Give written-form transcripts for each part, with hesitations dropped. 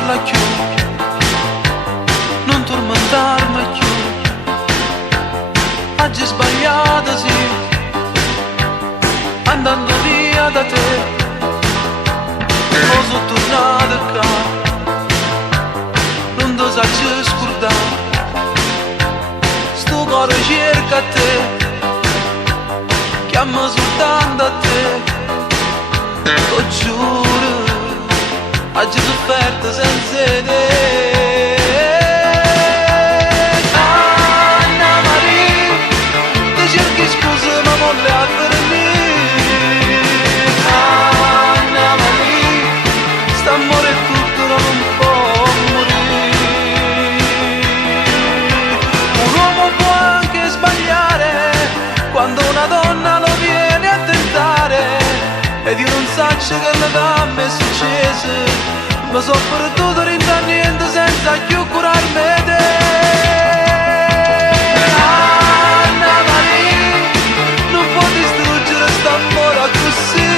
parla più, non tormentarmi più. Oggi sbagliato sì, andando via da te, o sono tornato qua, non ti saggio scordare. Sto cuore cerca te, chiama soltanto a te, lo giuro, oggi sofferto senza te. Anna Maria, ti cerchi scusa ma non le ha per me. Anna Maria, sta a morire tutto non può morire. Un uomo può anche sbagliare quando una donna lo viene a tentare, ed io non saccio che da me è successo, ma so perduto rinda niente senza più curarmi te. Anna Maria, non può distruggere st'amore così.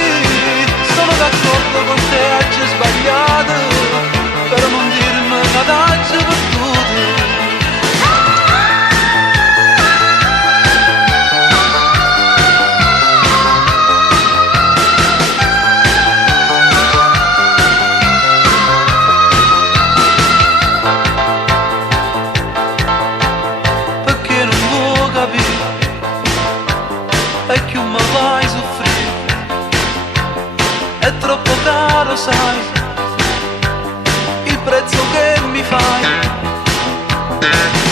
Sono d'accordo con te, oggi è sbagliato, però non dirmi che t'hai perduto. E più mi fai soffrire, è troppo caro sai, il prezzo che mi fai,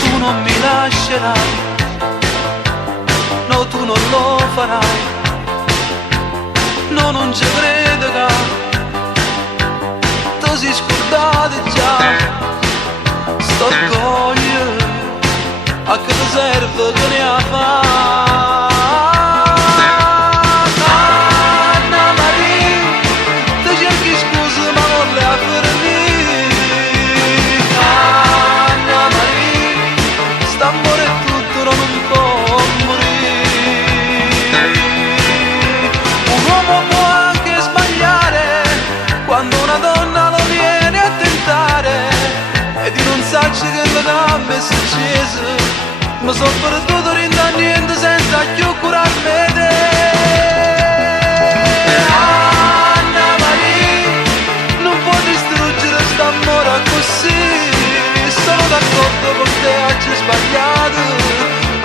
tu non mi lascerai, no tu non lo farai, no non ci credo che tu sei scordato già, sto orgoglio a che ti serve che ne ha fatto. Sacci che da me è successo, ma sono perduto rinda niente senza più curarmi te. Anna Maria, non può distruggere st'amore così. Sono d'accordo con te, oggi è sbagliato,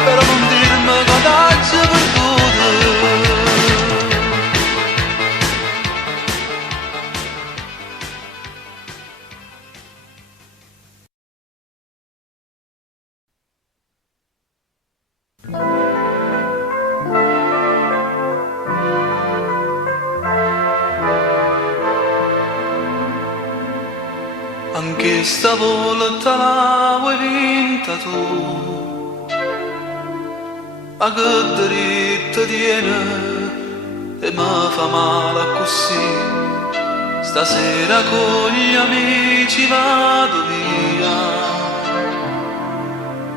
però non dirmi che t'hai perduto. Anche stavolta l'avevi vinta tu, ma che diritto tiene e mi fa male così. Stasera con gli amici vado via,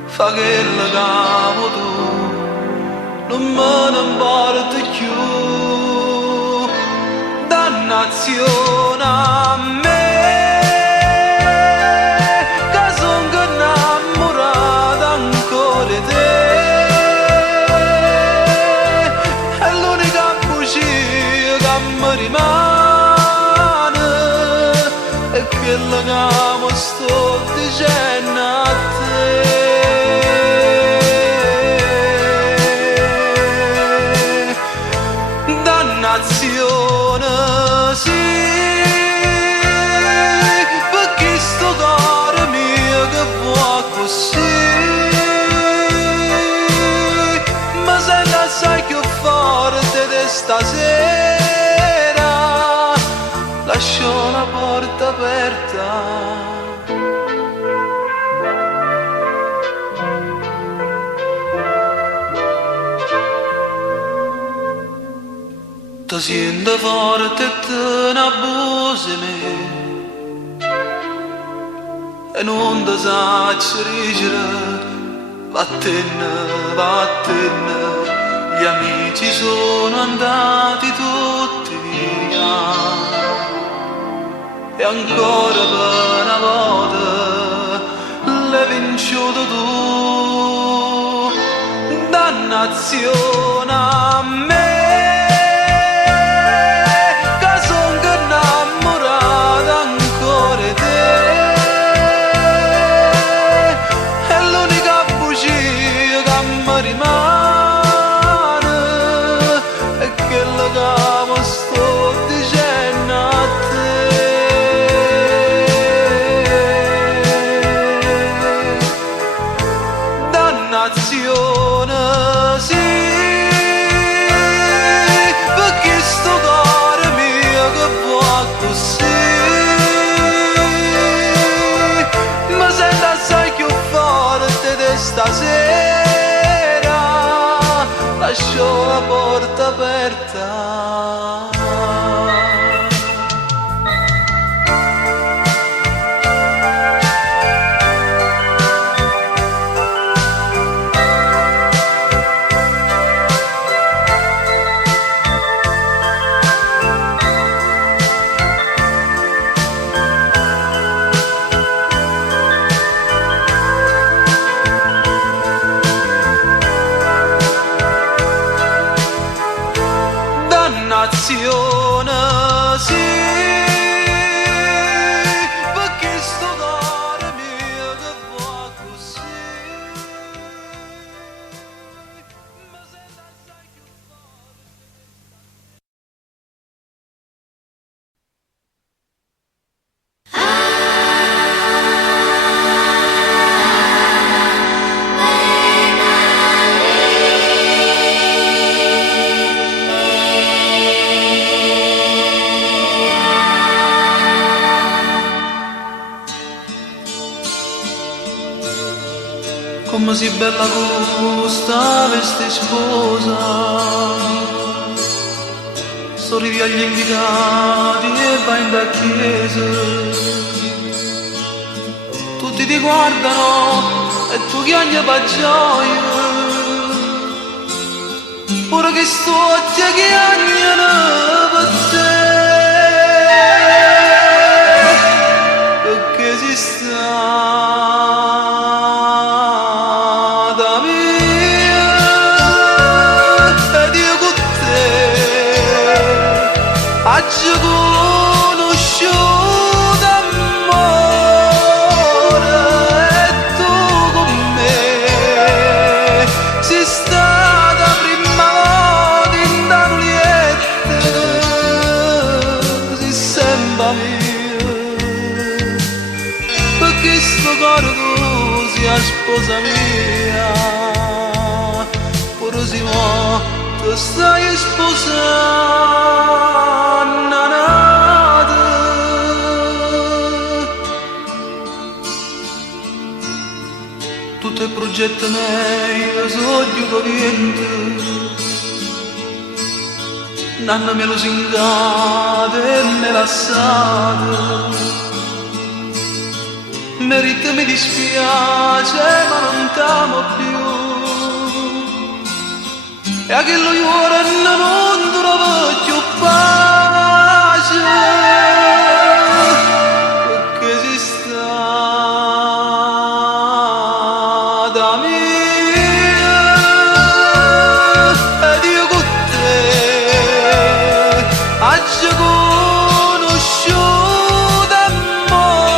fa che la cavo tu, non me ne importa più. Dannazione a me, quello che mi sto dicendo a te. Dannazione sì, perché sto cuore mio che vuoi così, ma sento assai più forte di stasera, lascio la porta aperta. Ti sento forte e te ne abusi me, e non ti sacci rigere, vattene, vattene, gli amici sono andati tutti via, e ancora per una dannazione a me, che son che innamorata ancora di te. È l'unica bugia che mi rimane, è quello che mi sto dicendo a te. Dannazione, sì, perché sto cuore mio che va così, mi sento assai più forte di stasera, lascio la porta aperta. Dannazione, sì, perché sto cuore mio che va così, mi sento assai più forte. Come si bella questa veste sposa, sorridi agli invitati e vai in da chiesa, tutti ti guardano e tu chiagni per gioia, ora che sto a te chiagnano per te, perché si sta oggi conosciuto amore e tu con me sei stata prima volta in Daniette, sei sempre mia, perché sto cuore tu sia sposa mia, pure si mo tu stai sposando nata. Tutti i progetti miei sono niente, nanna me lo singate e me lasciate, merita mi dispiace ma non t'amo più. E a che lo cuore non trova più pace, perché si sta da mia ed io con te oggi conosciuto amore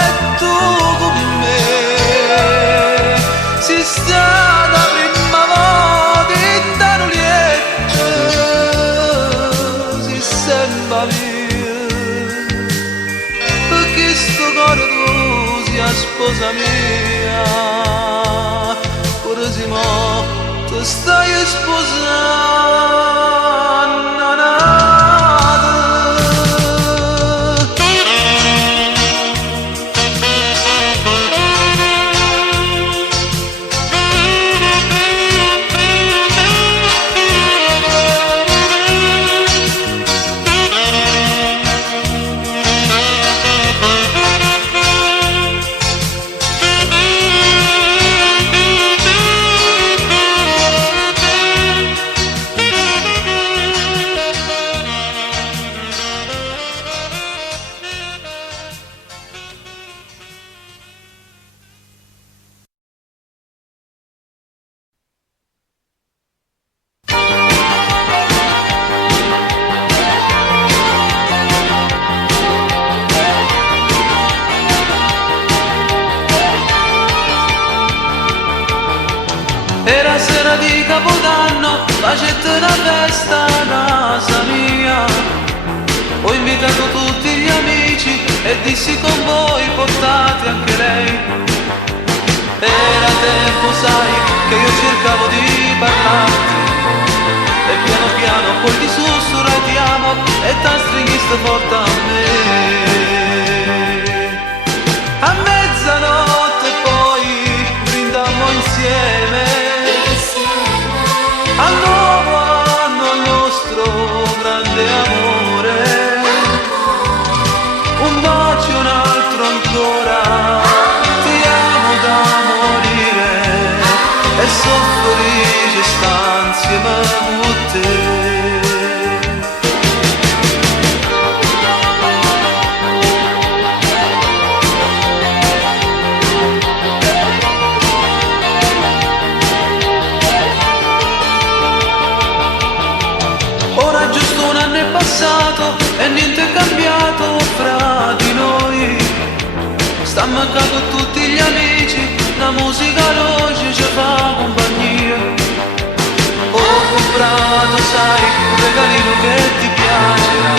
e tu con me si sta sposa mia, pure se mo tu stai sposando nata. la sera di Capodanno facette una festa a casa mia. Ho invitato tutti gli amici e dissi con voi portate anche lei. Era tempo, sai, che io cercavo di parlarti e piano piano poi ti sussurro e ti amo e ti stringhi sta forte a me. A mezzanotte poi brindammo insieme al nuovo anno, al nostro grande amore. Un bacio, un altro ancora, ti amo da morire e soffrire sta insieme con te. Ora giusto un anno è passato e niente è cambiato fra di noi. Sta mancando tutti gli amici, la musica dolce ci fa compagnia. Ho comprato, sai, un regalino che ti piacerà,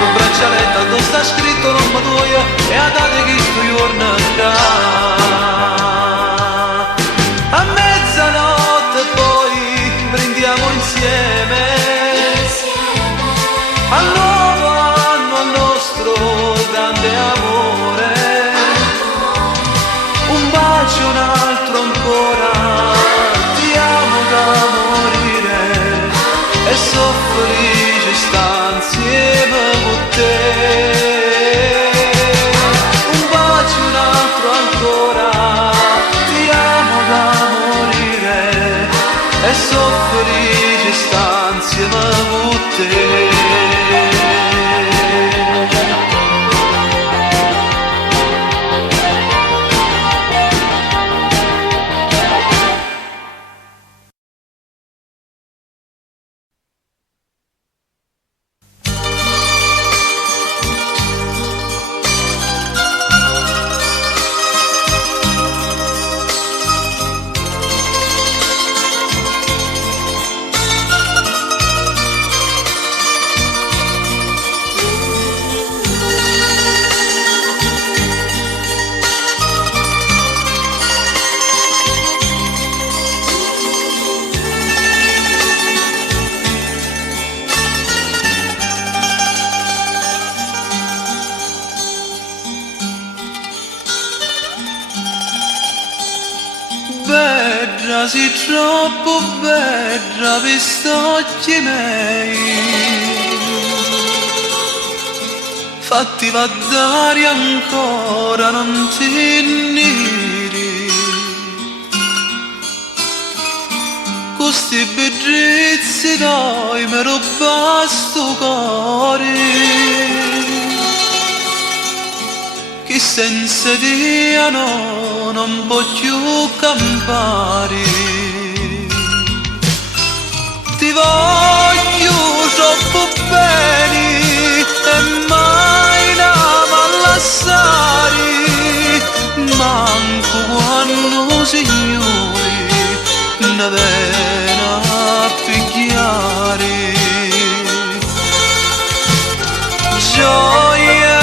un braccialetto dove sta scritto non mi tuoia e a date che sto giorno andrà. A mezzanotte poi brindiamo insieme al nuovo anno, al nostro grande amore. Un bacio, un altro ancora, ti amo da morire e soffrire sta insieme con te. Un bacio, un altro ancora, ti amo da morire e soffrire sta insieme con te. Bella, sì troppo bella per sti occhi miei, fatti va d'aria ancora non ti niri. Questi bedrizzi dai mi ruba sto cuore, chi senza Dio non può più campare. Ti voglio troppo bene e mai la lasciare, manco quando signori ne viene a picchiare. Gioia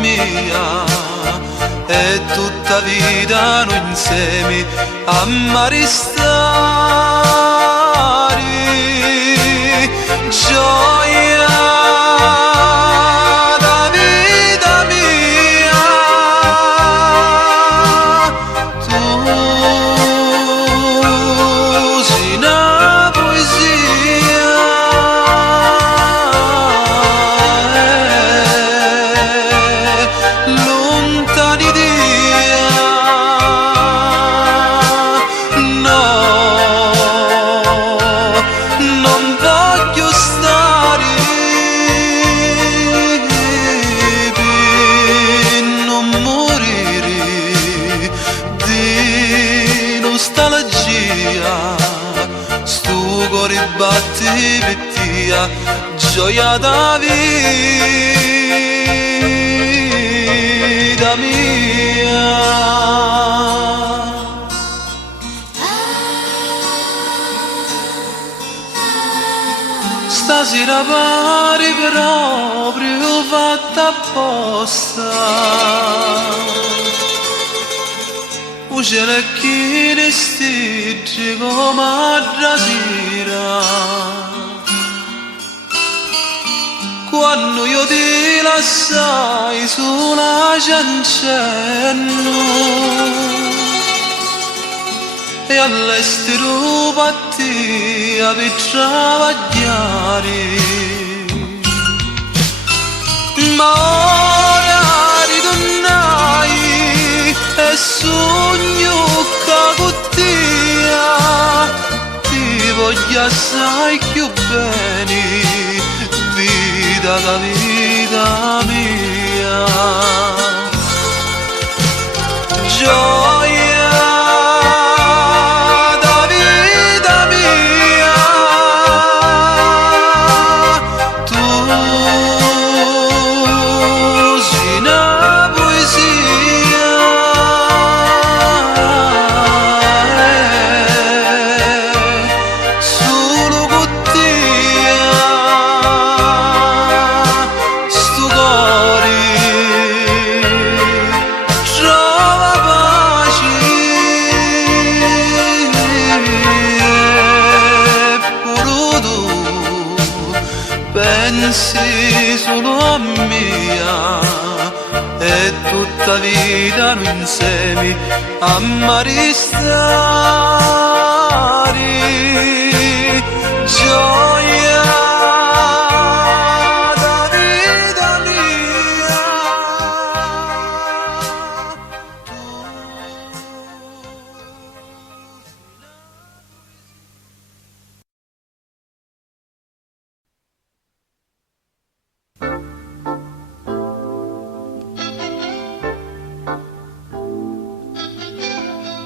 mia e tutta vita noi insieme a maristare. Gioia da vita mia, tu sei una poesia. magia, stu cuore batti per te, gioia da vita mia. Stasera pare proprio fatta apposta, un cielo è chi ne stigge come la sera. Quando io ti lasciai sulla cancello e all'estero partia per travagliare, ma ora ritornai e sogno che con te ti voglio assai più bene, vita da vita mia. Gioia pensi solo a mia e tutta vita noi insieme a maristare, gioia da vita mia.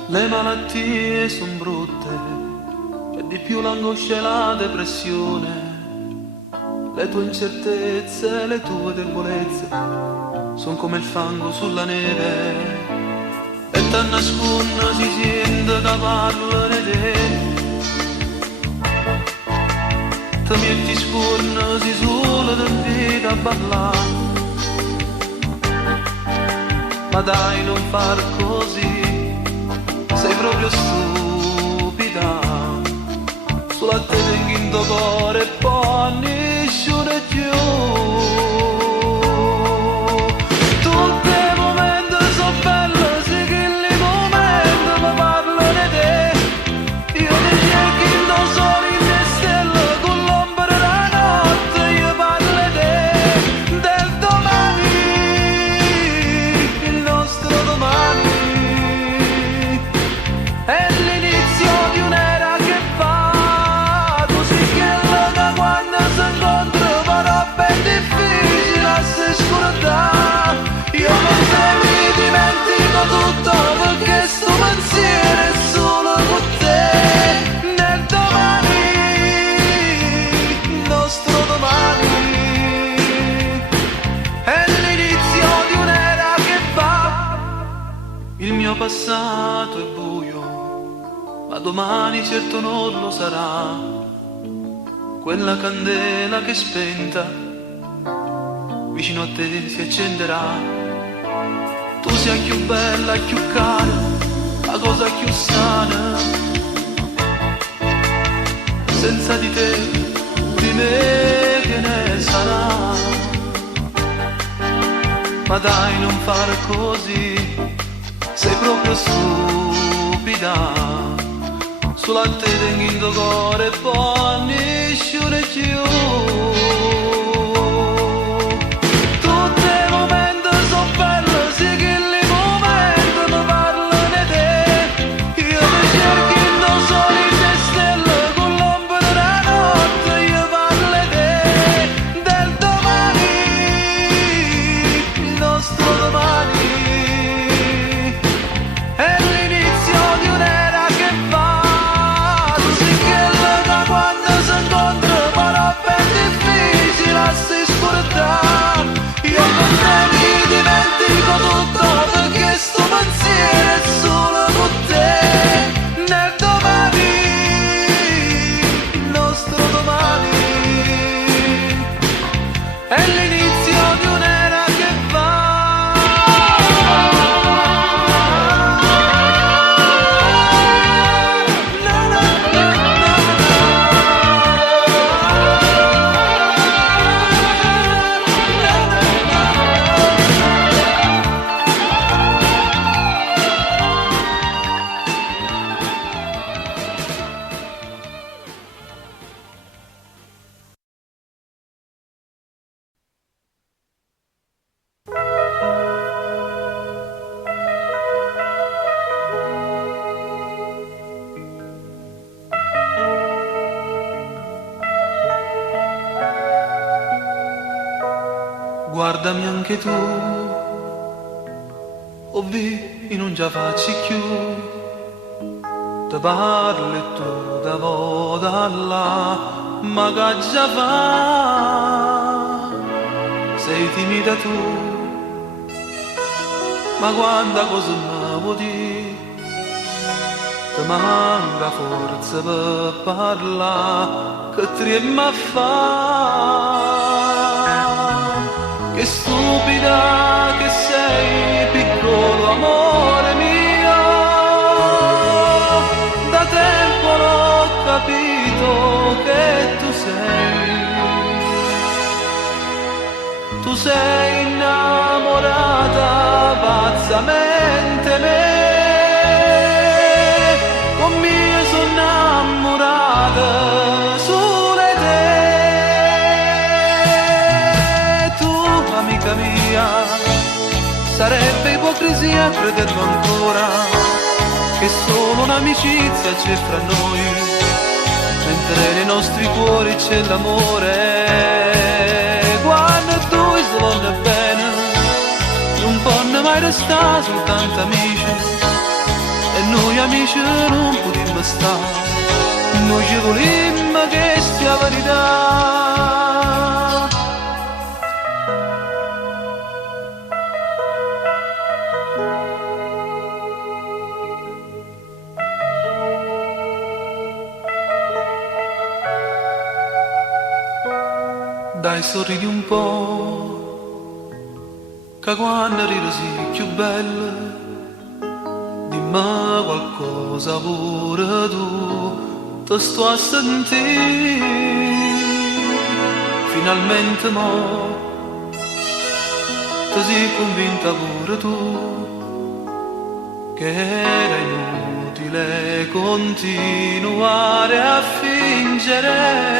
Le malattie son brutte, e di più l'angoscia e la depressione, le tue incertezze, le tue debolezze, son come il fango sulla neve, e ti nasconde si sente che parlare di te, ti metti scorna si solo ti invita a parlare, ma dai non far così, sei proprio stupida, sulla te tengo in tuo cuore e poi nessuno più. Tutti i momenti sono belli, sì che i momenti mi parlano di te. Io ti cerco in tuo sole in te stelle, con l'ombra della notte io parlo di te, del domani, il nostro domani. È l'inizio di un'era che va, così che da quando si incontra però ben difficile a se scordare. Io non se mi dimentico tutto perché sto pensiero è solo con te, nel domani, il nostro domani. È l'inizio di un'era che va, il mio passato è buio, ma domani certo non lo sarà. Quella candela che spenta vicino a te si accenderà. Tu sei più bella e più cara, la cosa più sana. Senza di te, di me che ne sarà. Ma dai non fare così, sei proprio stupida. Sulla te tengo in tuo cuore e poi nessuno più. Tutti i momenti sono belli, sì che i momenti mi parlano di te. Io ti cerco in tuo sole in te stelle, con l'ombra della notte io parlo di te, del domani, il nostro domani. È l'inizio di un'era che va, guardami anche tu, ovvi e non già facci più, te parlo e tu da vo da là, ma che già fa, sei timida tu, ma quanta cosa mi vuoi dire, ti manca forza per parlare, che trema fa. Che stupida che sei, piccolo amore mio, da tempo l'ho capito che tu sei innamorata pazzamente me, con me sono innamorata sulle te, tu amica mia, sarebbe ipocrisia crederlo ancora, che solo un'amicizia c'è fra noi, mentre nei nostri cuori c'è l'amore. Quando tu svolge bene, non possono mai restare soltanto amici, e noi amici non potremmo stare, noi ci volimmo che sia verità. Dai, sorridi un po', che quando rido sei più bella, dimmi qualcosa pure tu, ti sto a sentire, finalmente mo, ti sei convinta pure tu, che era inutile continuare a fingere.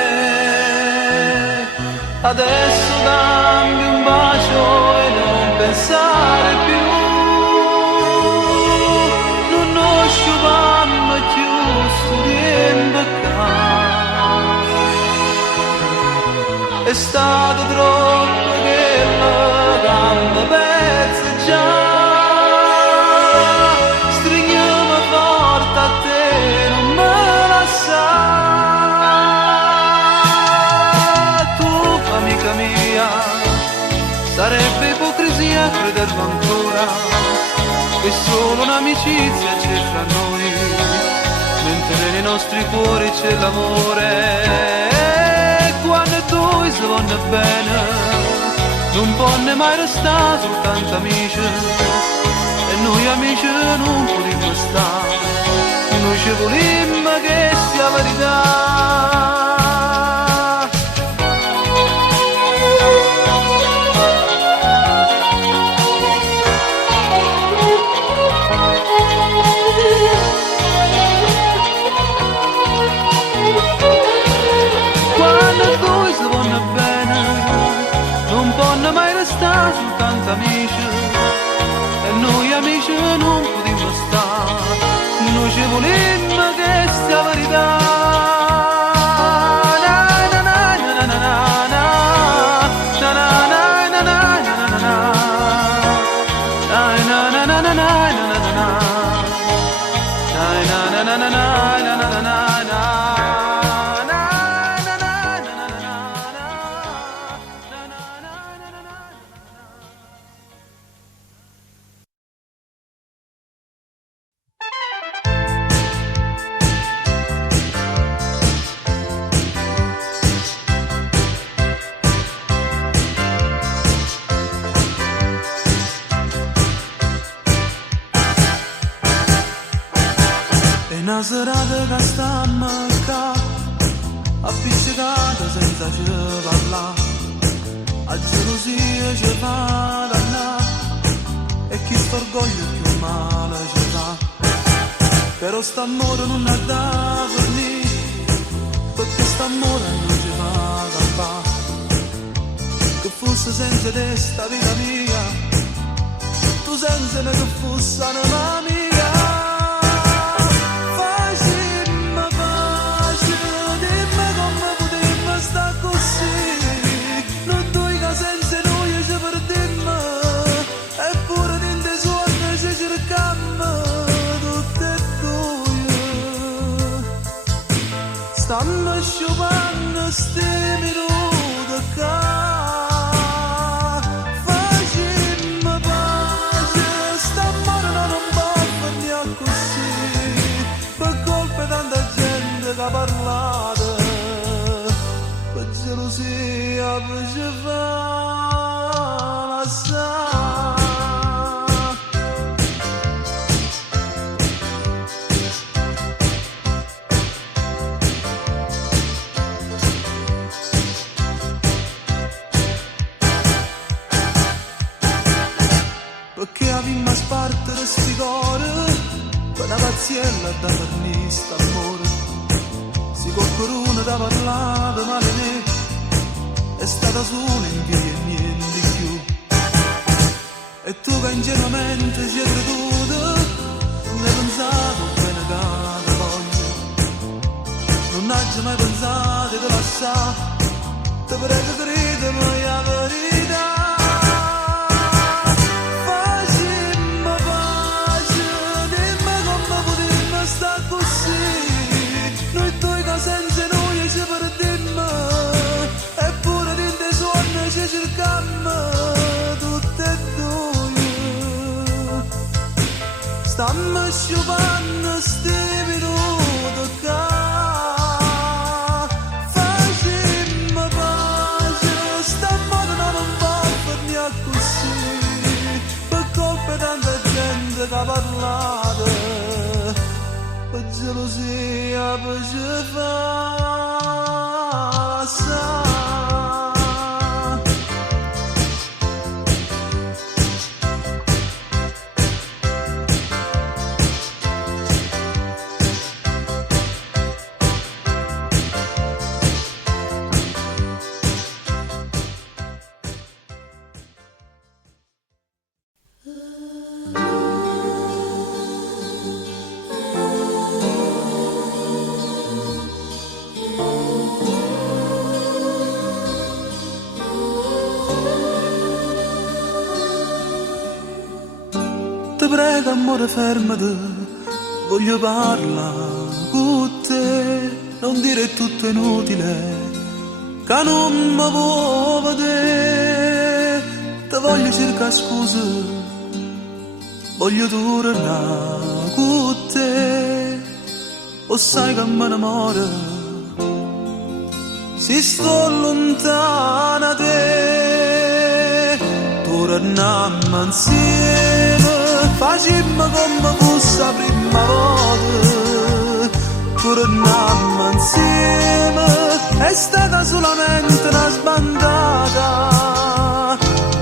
Adesso dammi un bacio e non pensare più, non nos sciupammo più, studiando è stato troppo che la gamba persa già, stringiamo forte a te, non me lasciare. Amica mia, sarebbe ipocrisia crederlo ancora, che solo un'amicizia c'è fra noi, mentre nei nostri cuori c'è l'amore. E quando tu si vanno bene, non possono mai restare soltanto amici, e noi amici non potremmo stare, noi ci volimmo che sia verità. Soltanto amici, e noi amici non potremmo stare, noi ci volimmo che sia verità. Una serata che sta a mancare, appiccicata senza ci parlare, a gelosia ci fa dannare, e chi st'orgoglio più male ci fa. Però st'amore non ha da fornire, perché st'amore non ci fa campare, che fosse senza te sta vita mia, tu senza me che fosse anima mia. Sta così, non tu che senza noi ci stanno sciupando sti minuti che facimmo pace, stamane non può venire così, per colpa di tanta gente che ha parlato, per gelosia, per ci fa la sa. Perché avevamo a spartere sti cuore, per una pazziella da vernista amore. Si qualcuno da parlare male ne, è stata sola in via e niente di più. E tu che ingenuamente ci hai creduto, non hai pensato bene che ti voglio. Non hai mai pensato di lasciare, ti prego credimi la verità. Senza noi ci perdemmo, eppure dentro i suoni ci cercammo tutte e due. Stiamo sciupando sti minuti che facemmo pace, stamattina non va venire così, per colpa di tanta gente che ha parlato, per gelosia, per ci fa sa. Ti prego amore fermati, voglio parlare con te, non dire tutto inutile, che non mi può vedere. Ti voglio cercare scuse, voglio tornare con te, o sai che mi innamoro, se sto lontana da te, torniamo insieme. Facemmo come fosse la prima volta, torniamo insieme, è stata solamente una sbandata.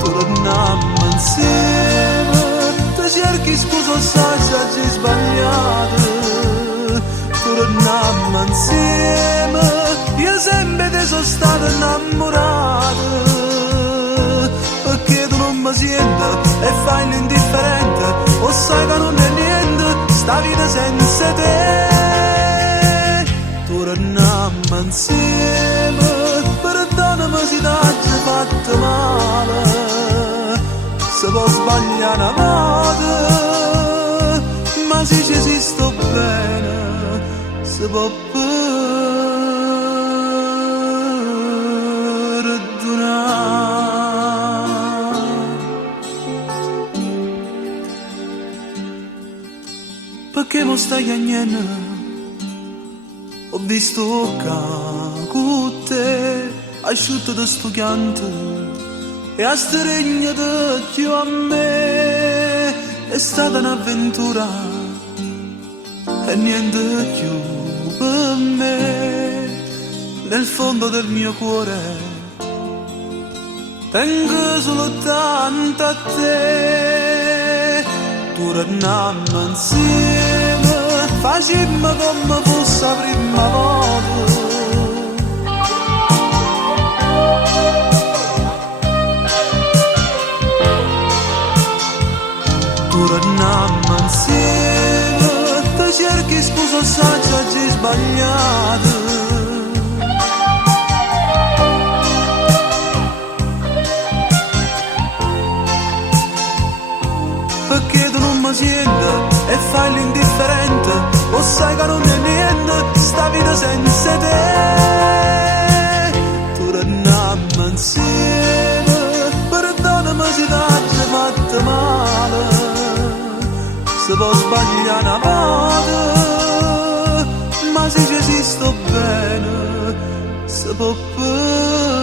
Torniamo insieme, ti cerchi scusa sai se hai sbagliato. Torniamo insieme, io sempre ti sono stato innamorato. Perché tu non mi senti e fai l'indifferente, o sai che non è niente sta vita senza te. Torniamo insieme, perdonami se ti ho fatto male, se può sbagliare una volta, ma se ci esisto bene, si può perché mo stai chiagnendo, ho visto che con te asciutto da sto pianto e a stringere più a me è stata un'avventura e niente più per me. Nel fondo del mio cuore tengo soltanto a te. Torniamo insieme, facemmo come fosse la prima volta. Torniamo insieme, ti cerchi scusa sai se hai sbagliato. Perché tu non mi senti e fai l'indifferente, o sai che non è niente sta vita senza te. dice si sto bene, si può perdonare.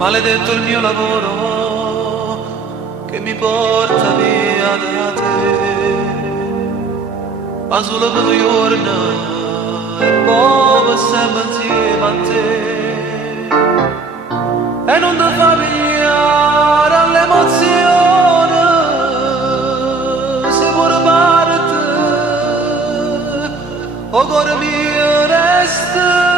Maledetto il mio lavoro che mi porta via da te, ma solo per 2 giorni e poi per sempre insieme a te. E non ti fa pigliare all'emozione, se pure parte, o cuore mio resta.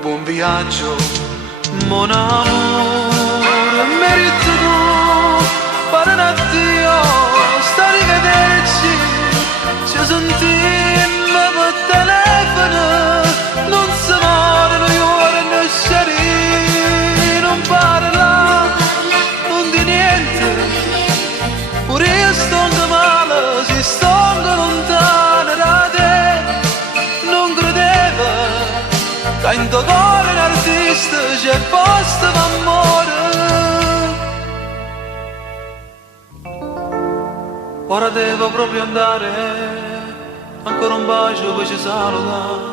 Buon viaggio, mon amore, merito tu, fare un addio, sta a rivederci, ci sentimmo per telefono, non si muore, noi ora ne scegliamo, non parla, non di niente, pure io sto male, si sto lontano da te, non credevo. In tuo cuore un artista c'è posto d'amore. Ora devo proprio andare, ancora un bacio poi ci saluta.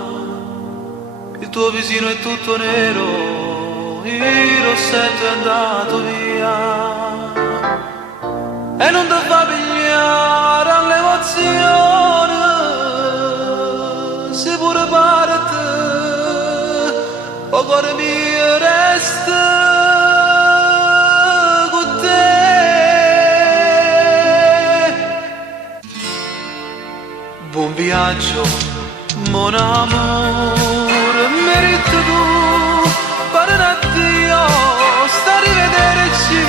Il tuo visino è tutto nero, il rossetto è andato via. E non ti fa pigliare all'emozione, se pure parte. O cuore mio resta con te. Buon viaggio, mon amore, merito tu, fare un addio, sta a rivederci,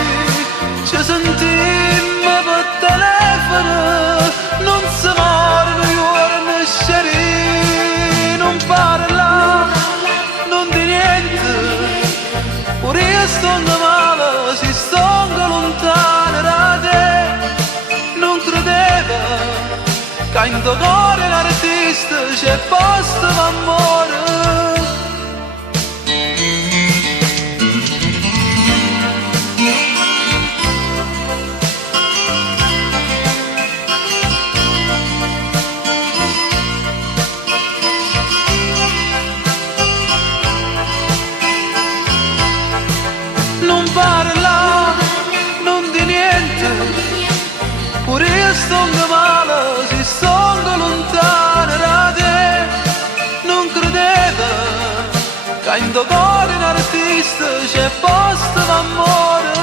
ci sentimmo per telefono, non si muore, noi ora ne scegliamo, non parla. Pure io sto male, si sto lontano da te, non credevo che in tuo cuore un artista c'è posto d'amore. Pure io sto male, si sto lontano da te, non credevo che in tuo cuore un artista c'è posto d'amore.